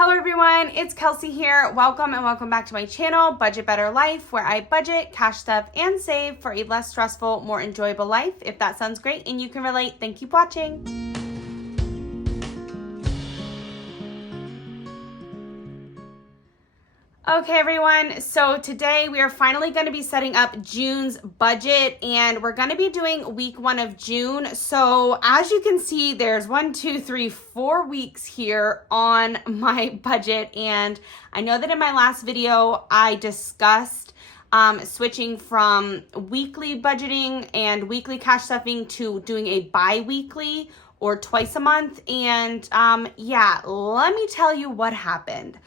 Hello everyone, it's Kelsey here. Welcome and welcome back to my channel, Budget Better Life, where I budget, cash stuff, and save for a less stressful, more enjoyable life. If that sounds great and you can relate, then keep watching. Okay everyone, so today we are finally going to be setting up June's budget and we're going to be doing week 1 of June. So as you can see, there's 4 weeks here on my budget, and I know that in my last video I discussed switching from weekly budgeting and weekly cash stuffing to doing a bi-weekly or twice a month, and yeah, let me tell you what happened.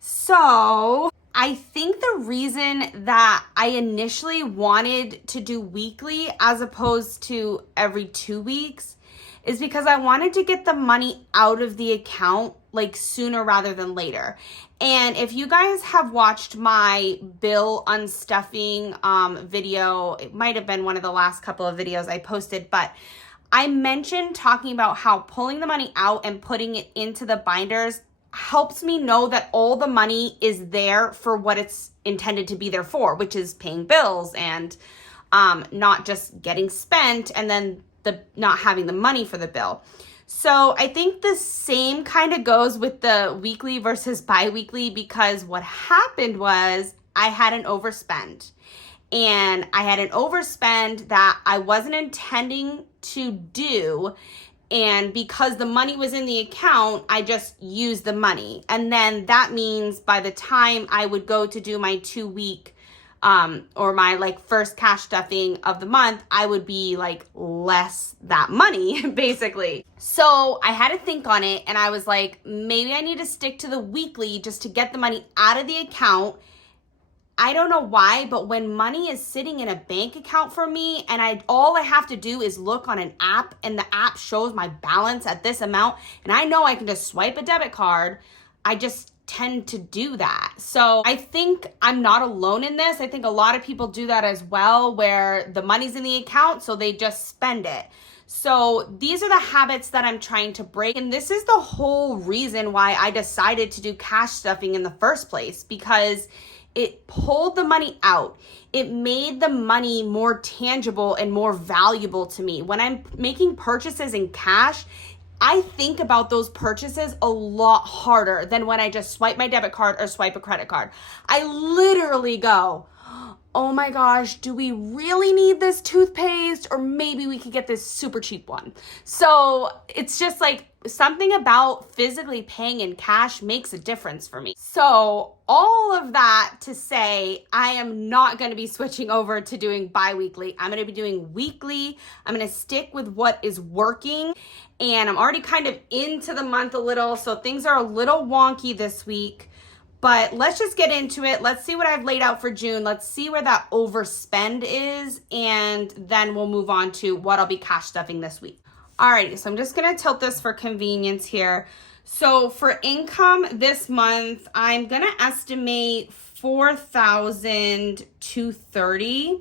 So I think the reason that I initially wanted to do weekly as opposed to every 2 weeks is because I wanted to get the money out of the account like sooner rather than later. And if you guys have watched my bill unstuffing video, it might have been one of the last couple of videos I posted, but I mentioned talking about how pulling the money out and putting it into the binders helps me know that all the money is there for what it's intended to be there for, which is paying bills and not just getting spent and then not having the money for the bill. So I think the same kind of goes with the weekly versus bi-weekly, because what happened was I had an overspend. And I had an overspend that I wasn't intending to do. And because the money was in the account, I just used the money. And then that means by the time I would go to do my 2-week or my first cash stuffing of the month, I would be less that money basically. So I had to think on it, and I was like, maybe I need to stick to the weekly just to get the money out of the account. I don't know why, but when money is sitting in a bank account for me and all I have to do is look on an app and the app shows my balance at this amount and I know I can just swipe a debit card, I just tend to do that. So I think I'm not alone in this. I think a lot of people do that as well, where the money's in the account so they just spend it. So these are the habits that I'm trying to break. And this is the whole reason why I decided to do cash stuffing in the first place, because it pulled the money out. It made the money more tangible and more valuable to me. When I'm making purchases in cash, I think about those purchases a lot harder than when I just swipe my debit card or swipe a credit card. I literally go, oh my gosh, do we really need this toothpaste? Or maybe we could get this super cheap one. So it's just something about physically paying in cash makes a difference for me. So all of that to say, I am not going to be switching over to doing bi-weekly. I'm going to be doing weekly. I'm going to stick with what is working. And I'm already kind of into the month a little, so things are a little wonky this week. But let's just get into it. Let's see what I've laid out for June. Let's see where that overspend is, and then we'll move on to what I'll be cash stuffing this week. Alrighty, so I'm just gonna tilt this for convenience here. So for income this month, I'm gonna estimate $4,230.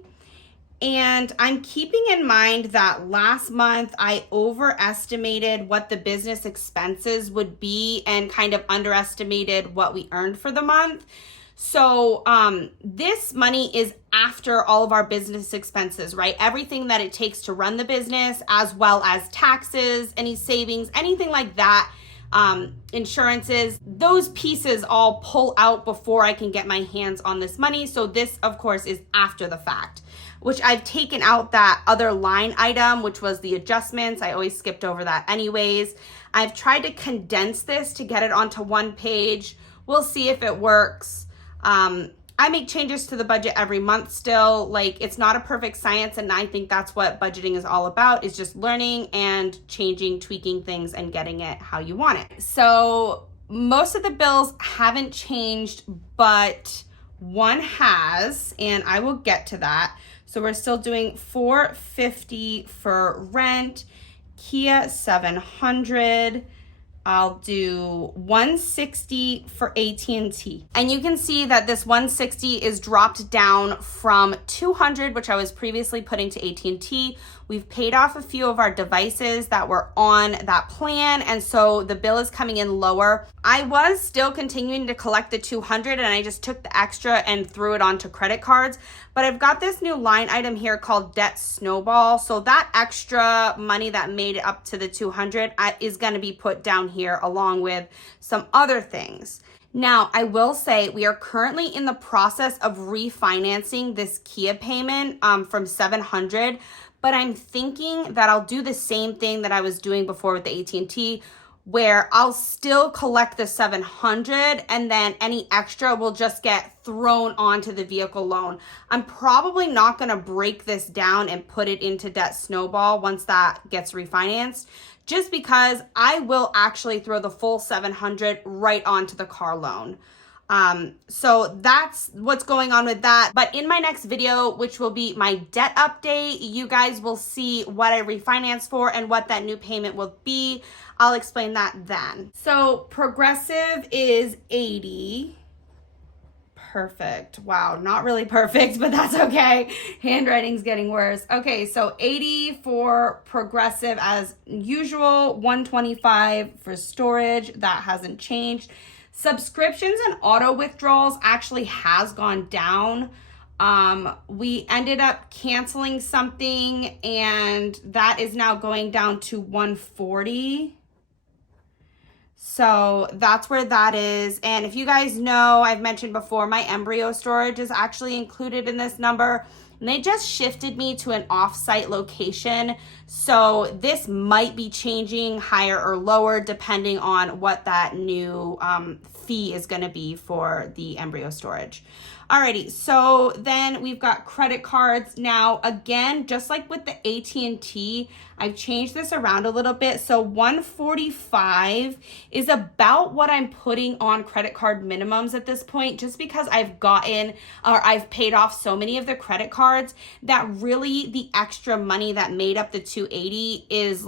And I'm keeping in mind that last month I overestimated what the business expenses would be and kind of underestimated what we earned for the month. So this money is after all of our business expenses, right? Everything that it takes to run the business, as well as taxes, any savings, anything like that, insurances, those pieces all pull out before I can get my hands on this money. So this, of course, is after the fact, which I've taken out that other line item, which was the adjustments. I always skipped over that anyways. I've tried to condense this to get it onto one page. We'll see if it works. I make changes to the budget every month still. It's not a perfect science, and I think that's what budgeting is all about, is just learning and changing, tweaking things and getting it how you want it. So most of the bills haven't changed, but one has, and I will get to that. So we're still doing $450 for rent, Kia $700, I'll do 160 for AT&T. And you can see that this 160 is dropped down from 200, which I was previously putting to AT&T. We've paid off a few of our devices that were on that plan, and so the bill is coming in lower. I was still continuing to collect the 200, and I just took the extra and threw it onto credit cards. But I've got this new line item here called Debt Snowball. So that extra money that made it up to the 200 is going to be put down here along with some other things. Now, I will say we are currently in the process of refinancing this Kia payment from 700, but I'm thinking that I'll do the same thing that I was doing before with the AT&T, where I'll still collect the 700 and then any extra will just get thrown onto the vehicle loan. I'm probably not going to break this down and put it into Debt Snowball once that gets refinanced, just because I will actually throw the full 700 right onto the car loan. So that's what's going on with that. But in my next video, which will be my debt update, you guys will see what I refinanced for and what that new payment will be. I'll explain that then. So Progressive is 80. Perfect. Wow, not really perfect, but that's okay. Handwriting's getting worse. Okay, so 80 for Progressive as usual, 125 for storage. That hasn't changed. Subscriptions and auto withdrawals actually has gone down. We ended up canceling something and that is now going down to 140. So that's where that is. And if you guys know, I've mentioned before, my embryo storage is actually included in this number. And they just shifted me to an off-site location. So this might be changing higher or lower depending on what that new fee is going to be for the embryo storage. Alrighty, so then we've got credit cards. Now, again, just like with the AT&T, I've changed this around a little bit. So 145 is about what I'm putting on credit card minimums at this point, just because I've paid off so many of the credit cards that really the extra money that made up the 280 is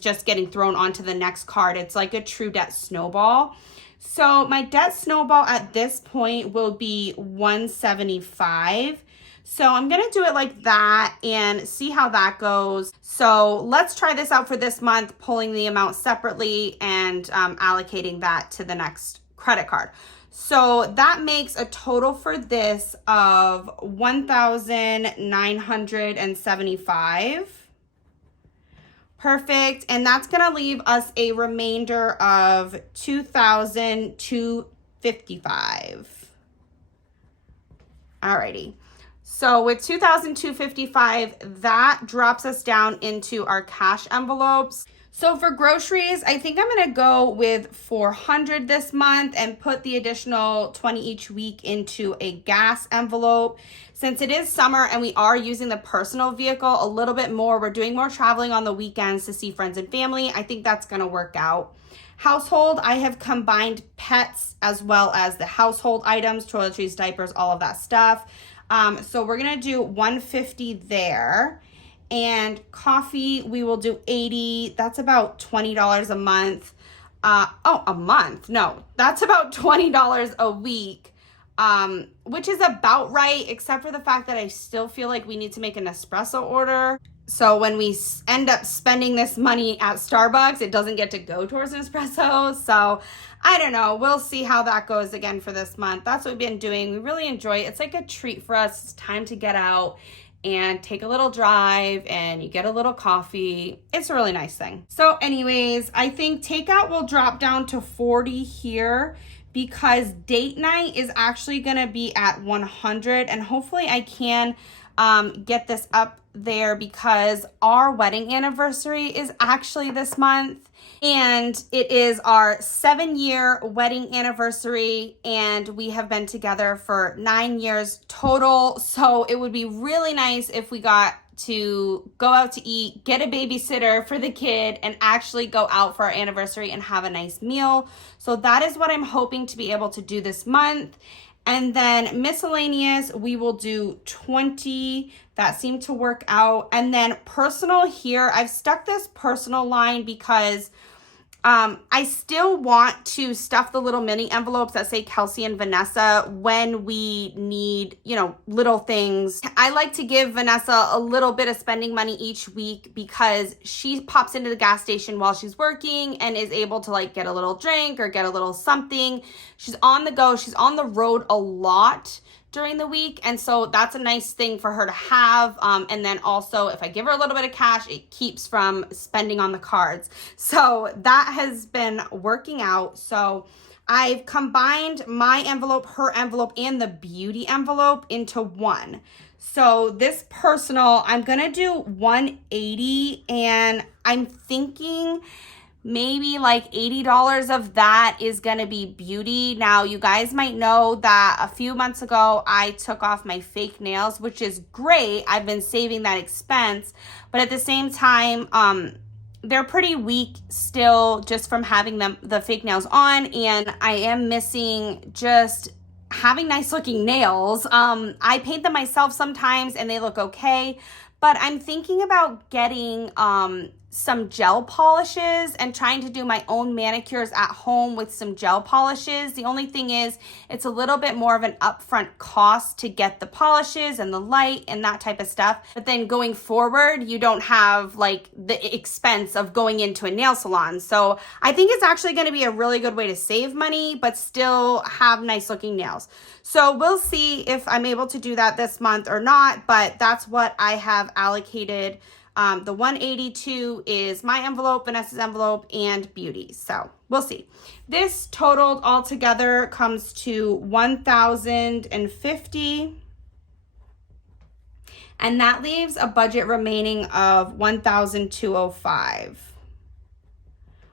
just getting thrown onto the next card. It's like a true debt snowball. So my debt snowball at this point will be 175. So I'm going to do it like that and see how that goes. So let's try this out for this month, pulling the amount separately and allocating that to the next credit card. So that makes a total for this of 1,975. Perfect. And that's going to leave us a remainder of 2,255. Alrighty. So with 2,255, that drops us down into our cash envelopes. So for groceries, I think I'm going to go with 400 this month and put the additional 20 each week into a gas envelope. Since it is summer and we are using the personal vehicle a little bit more, we're doing more traveling on the weekends to see friends and family. I think that's going to work out. Household, I have combined pets as well as the household items, toiletries, diapers, all of that stuff. So we're going to do 150 there. And coffee, we will do 80. That's about $20 a month. A month? No, that's about $20 a week, which is about right, except for the fact that I still feel like we need to make an espresso order. So when we end up spending this money at Starbucks, it doesn't get to go towards an espresso. So I don't know. We'll see how that goes again for this month. That's what we've been doing. We really enjoy it. It's like a treat for us. It's time to get out and take a little drive and you get a little coffee. It's a really nice thing. So anyways, I think takeout will drop down to 40 here because date night is actually going to be at 100, and hopefully I can get this up there because our wedding anniversary is actually this month. And it is our 7-year wedding anniversary, and we have been together for 9 years total. So it would be really nice if we got to go out to eat, get a babysitter for the kid, and actually go out for our anniversary and have a nice meal. So that is what I'm hoping to be able to do this month. And then miscellaneous, we will do 20. That seemed to work out. And then personal here, I've stuck this personal line because I still want to stuff the little mini envelopes that say Kelsey and Vanessa when we need, you know, little things. I like to give Vanessa a little bit of spending money each week because she pops into the gas station while she's working and is able to like get a little drink or get a little something. She's on the go. She's on the road a lot during the week, and so that's a nice thing for her to have. And then also if I give her a little bit of cash, it keeps from spending on the cards. So that has been working out. So I've combined my envelope, her envelope, and the beauty envelope into one. So this personal, I'm gonna do 180, and I'm thinking maybe like $80 of that is going to be beauty. Now, you guys might know that a few months ago, I took off my fake nails, which is great. I've been saving that expense, but at the same time, they're pretty weak still just from having the fake nails on, and I am missing just having nice looking nails. I paint them myself sometimes and they look okay, but I'm thinking about getting some gel polishes and trying to do my own manicures at home with some gel polishes. The only thing is it's a little bit more of an upfront cost to get the polishes and the light and that type of stuff. But then going forward, you don't have like the expense of going into a nail salon. So I think it's actually going to be a really good way to save money, but still have nice looking nails. So we'll see if I'm able to do that this month or not, but that's what I have allocated. The 182 is my envelope, Vanessa's envelope, and beauty. So we'll see. This totaled all together comes to 1,050. And that leaves a budget remaining of 1,205.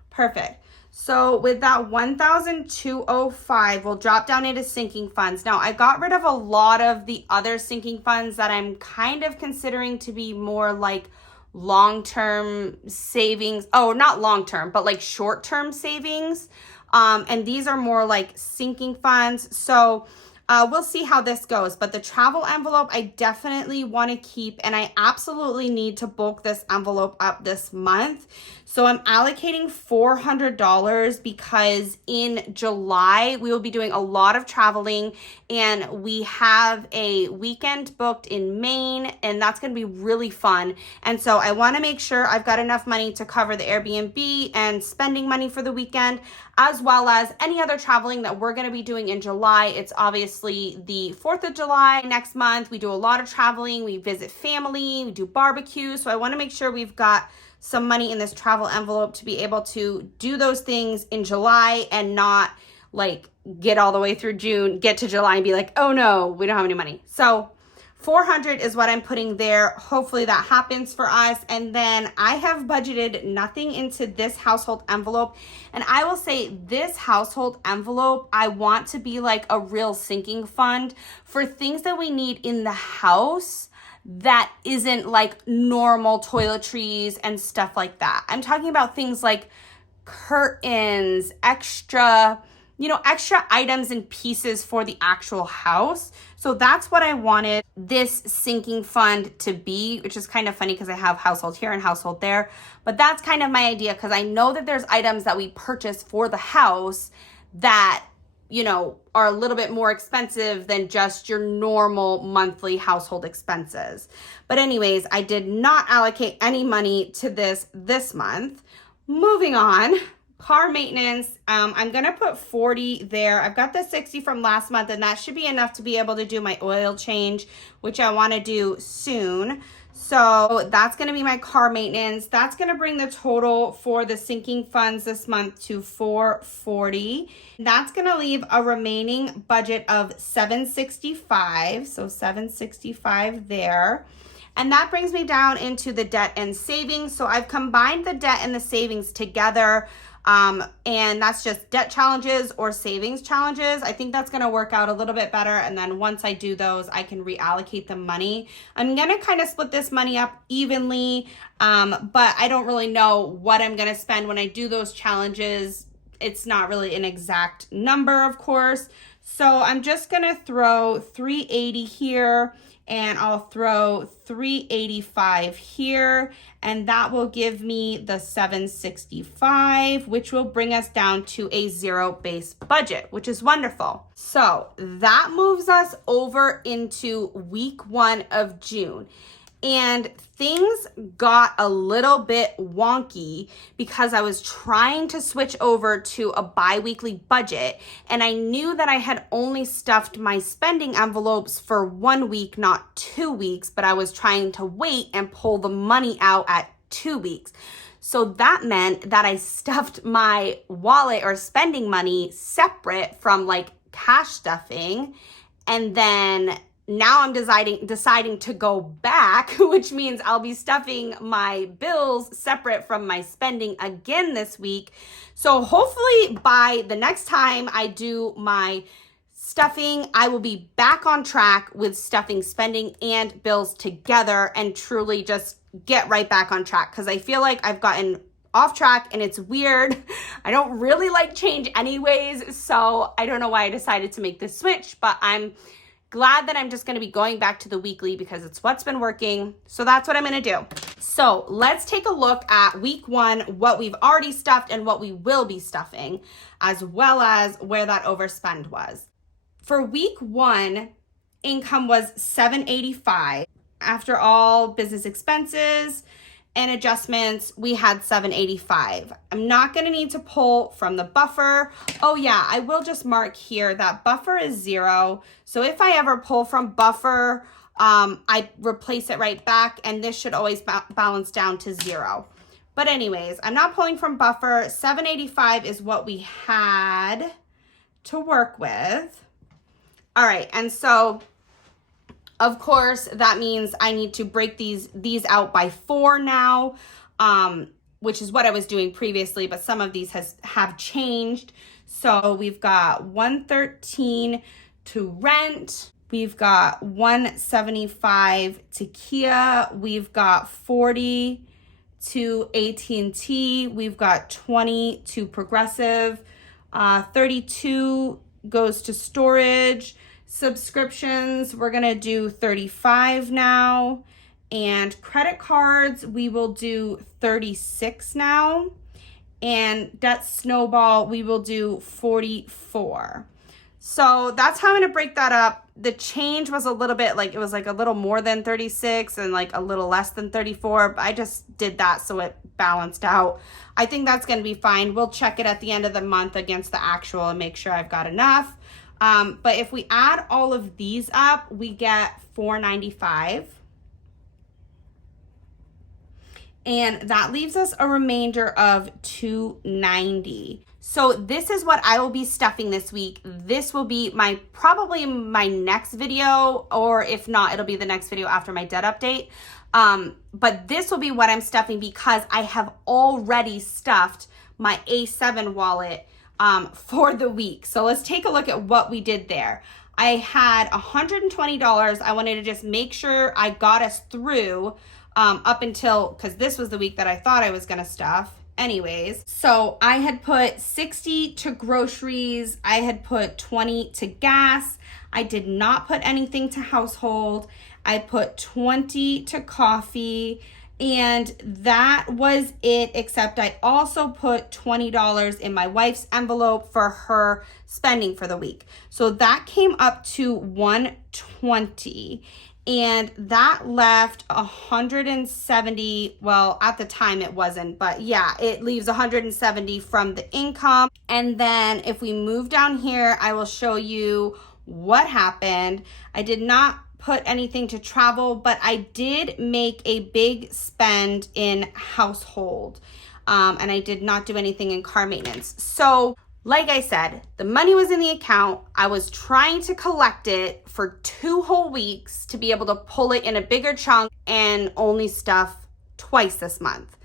Perfect. So with that 1,205, we'll drop down into sinking funds. Now, I got rid of a lot of the other sinking funds that I'm kind of considering to be more like long-term savings. Oh, not long-term, but like short-term savings. And these are more like sinking funds. So we'll see how this goes. But the travel envelope, I definitely want to keep, and I absolutely need to bulk this envelope up this month. So I'm allocating $400 because in July, we will be doing a lot of traveling, and we have a weekend booked in Maine, and that's going to be really fun. And so I want to make sure I've got enough money to cover the Airbnb and spending money for the weekend, as well as any other traveling that we're going to be doing in July. It's obviously the 4th of July next month. We do a lot of traveling. We visit family, we do barbecue. So I want to make sure we've got some money in this travel envelope to be able to do those things in July and not like get all the way through June, get to July and be like, oh no, we don't have any money. So 400 is what I'm putting there. Hopefully that happens for us. And then I have budgeted nothing into this household envelope. And I will say this household envelope, I want to be like a real sinking fund for things that we need in the house that isn't like normal toiletries and stuff like that. I'm talking about things like curtains, extra items and pieces for the actual house. So that's what I wanted this sinking fund to be, which is kind of funny because I have household here and household there. But that's kind of my idea because I know that there's items that we purchase for the house that, you know, are a little bit more expensive than just your normal monthly household expenses. But anyways, I did not allocate any money to this month. Moving on. Car maintenance, I'm going to put 40 there. I've got the 60 from last month, and that should be enough to be able to do my oil change, which I want to do soon. So that's going to be my car maintenance. That's going to bring the total for the sinking funds this month to 440. That's going to leave a remaining budget of 765. So 765 there. And that brings me down into the debt and savings. So I've combined the debt and the savings together. And that's just debt challenges or savings challenges. I think that's going to work out a little bit better. And then once I do those, I can reallocate the money. I'm going to kind of split this money up evenly. But I don't really know what I'm going to spend when I do those challenges It's not really an exact number, of course. So I'm just gonna throw 380 here, and I'll throw 385 here, and that will give me the 765, which will bring us down to a zero-based budget, which is wonderful. So that moves us over into week 1 of June. And things got a little bit wonky because I was trying to switch over to a bi-weekly budget, and I knew that I had only stuffed my spending envelopes for 1 week, not 2 weeks, but I was trying to wait and pull the money out at 2 weeks. So that meant that I stuffed my wallet or spending money separate from like cash stuffing, and then now I'm deciding to go back, which means I'll be stuffing my bills separate from my spending again this week. So hopefully by the next time I do my stuffing, I will be back on track with stuffing spending and bills together and truly just get right back on track, because I feel like I've gotten off track and it's weird. I don't really like change anyways, so I don't know why I decided to make this switch, but I'm glad that I'm just going to be going back to the weekly because it's what's been working. So that's what I'm going to do. So let's take a look at week 1, what we've already stuffed and what we will be stuffing, as well as where that overspend was. For week 1, income was $785. After all business expenses and adjustments, we had $785. I'm not going to need to pull from the buffer. Oh yeah, I will just mark here that buffer is 0. So if I ever pull from buffer, I replace it right back, and this should always balance down to 0. But anyways, I'm not pulling from buffer. $785 is what we had to work with. All right, and so of course, that means I need to break these out by 4 now, which is what I was doing previously, but some of these have changed. So we've got $113 to rent. We've got $175 to Kia. We've got $40 to AT&T. We've got $20 to Progressive. $32 goes to storage. Subscriptions, we're gonna do $35 now, and credit cards, we will do $36 now, and debt snowball, we will do $44. So that's how I'm gonna break that up. The change was a little bit like, it was like a little more than 36 and like a little less than 34, but I just did that so it balanced out. I think that's gonna be fine. We'll check it at the end of the month against the actual and make sure I've got enough. But if we add all of these up, we get $495. And that leaves us a remainder of $290. So this is what I will be stuffing this week. This will be probably my next video, or if not, it'll be the next video after my debt update. But this will be what I'm stuffing because I have already stuffed my A7 wallet for the week. So let's take a look at what we did there. I had $120. I wanted to just make sure I got us through up until, because this was the week that I thought I was going to stuff. Anyways, so I had put 60 to groceries. I had put 20 to gas. I did not put anything to household. I put 20 to coffee. And that was it, except I also put $20 in my wife's envelope for her spending for the week. So that came up to $120, and that left $170. Well, at the time it wasn't, but yeah, it leaves $170 from the income. And then if we move down here, I will show you what happened. I did not put anything to travel, but I did make a big spend in household, and I did not do anything in car maintenance. So like I said, the money was in the account. I was trying to collect it for 2 whole weeks to be able to pull it in a bigger chunk and only stuff twice this month.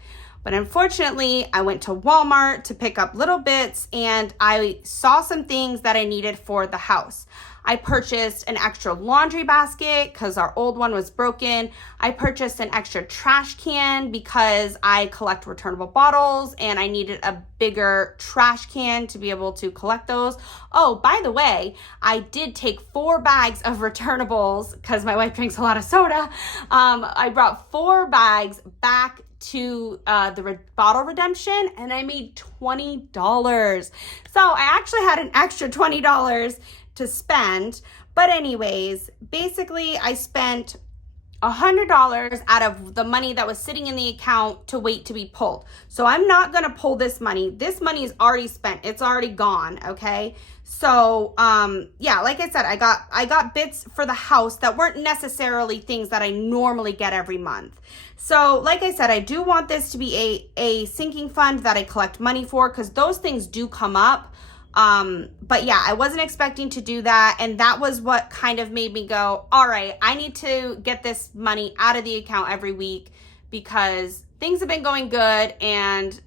But unfortunately, I went to Walmart to pick up little bits and I saw some things that I needed for the house. I purchased an extra laundry basket because our old one was broken. I purchased an extra trash can because I collect returnable bottles and I needed a bigger trash can to be able to collect those. Oh, by the way, I did take 4 bags of returnables because my wife drinks a lot of soda. I brought 4 bags back to the bottle redemption and I made $20. So I actually had an extra $20 to spend. But anyways, basically I spent $100 out of the money that was sitting in the account to wait to be pulled. So I'm not gonna pull this money. This money is already spent. It's already gone, okay? So yeah, like I said, I got bits for the house that weren't necessarily things that I normally get every month. So like I said, I do want this to be a sinking fund that I collect money for because those things do come up. But yeah, I wasn't expecting to do that. And that was what kind of made me go, all right, I need to get this money out of the account every week because things have been going good and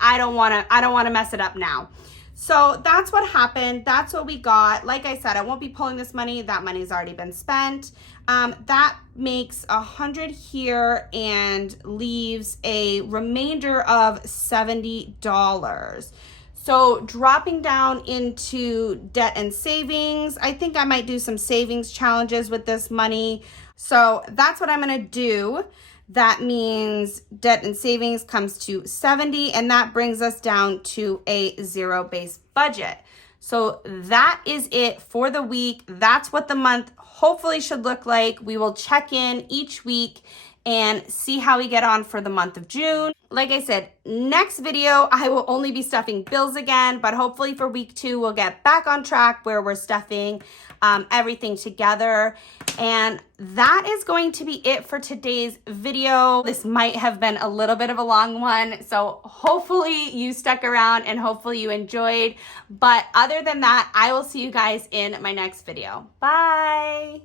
I don't want to mess it up now. So that's what happened. That's what we got. Like I said, I won't be pulling this money. That money's already been spent. That makes 100 here and leaves a remainder of $70. So dropping down into debt and savings, I think I might do some savings challenges with this money. So that's what I'm gonna do. That means debt and savings comes to 70 and that brings us down to a zero-based budget. So that is it for the week. That's what the month hopefully should look like. We will check in each week and see how we get on for the month of June. Like I said, next video, I will only be stuffing bills again, but hopefully for week 2, we'll get back on track where we're stuffing everything together. And that is going to be it for today's video. This might have been a little bit of a long one, so hopefully you stuck around and hopefully you enjoyed. But other than that, I will see you guys in my next video. Bye.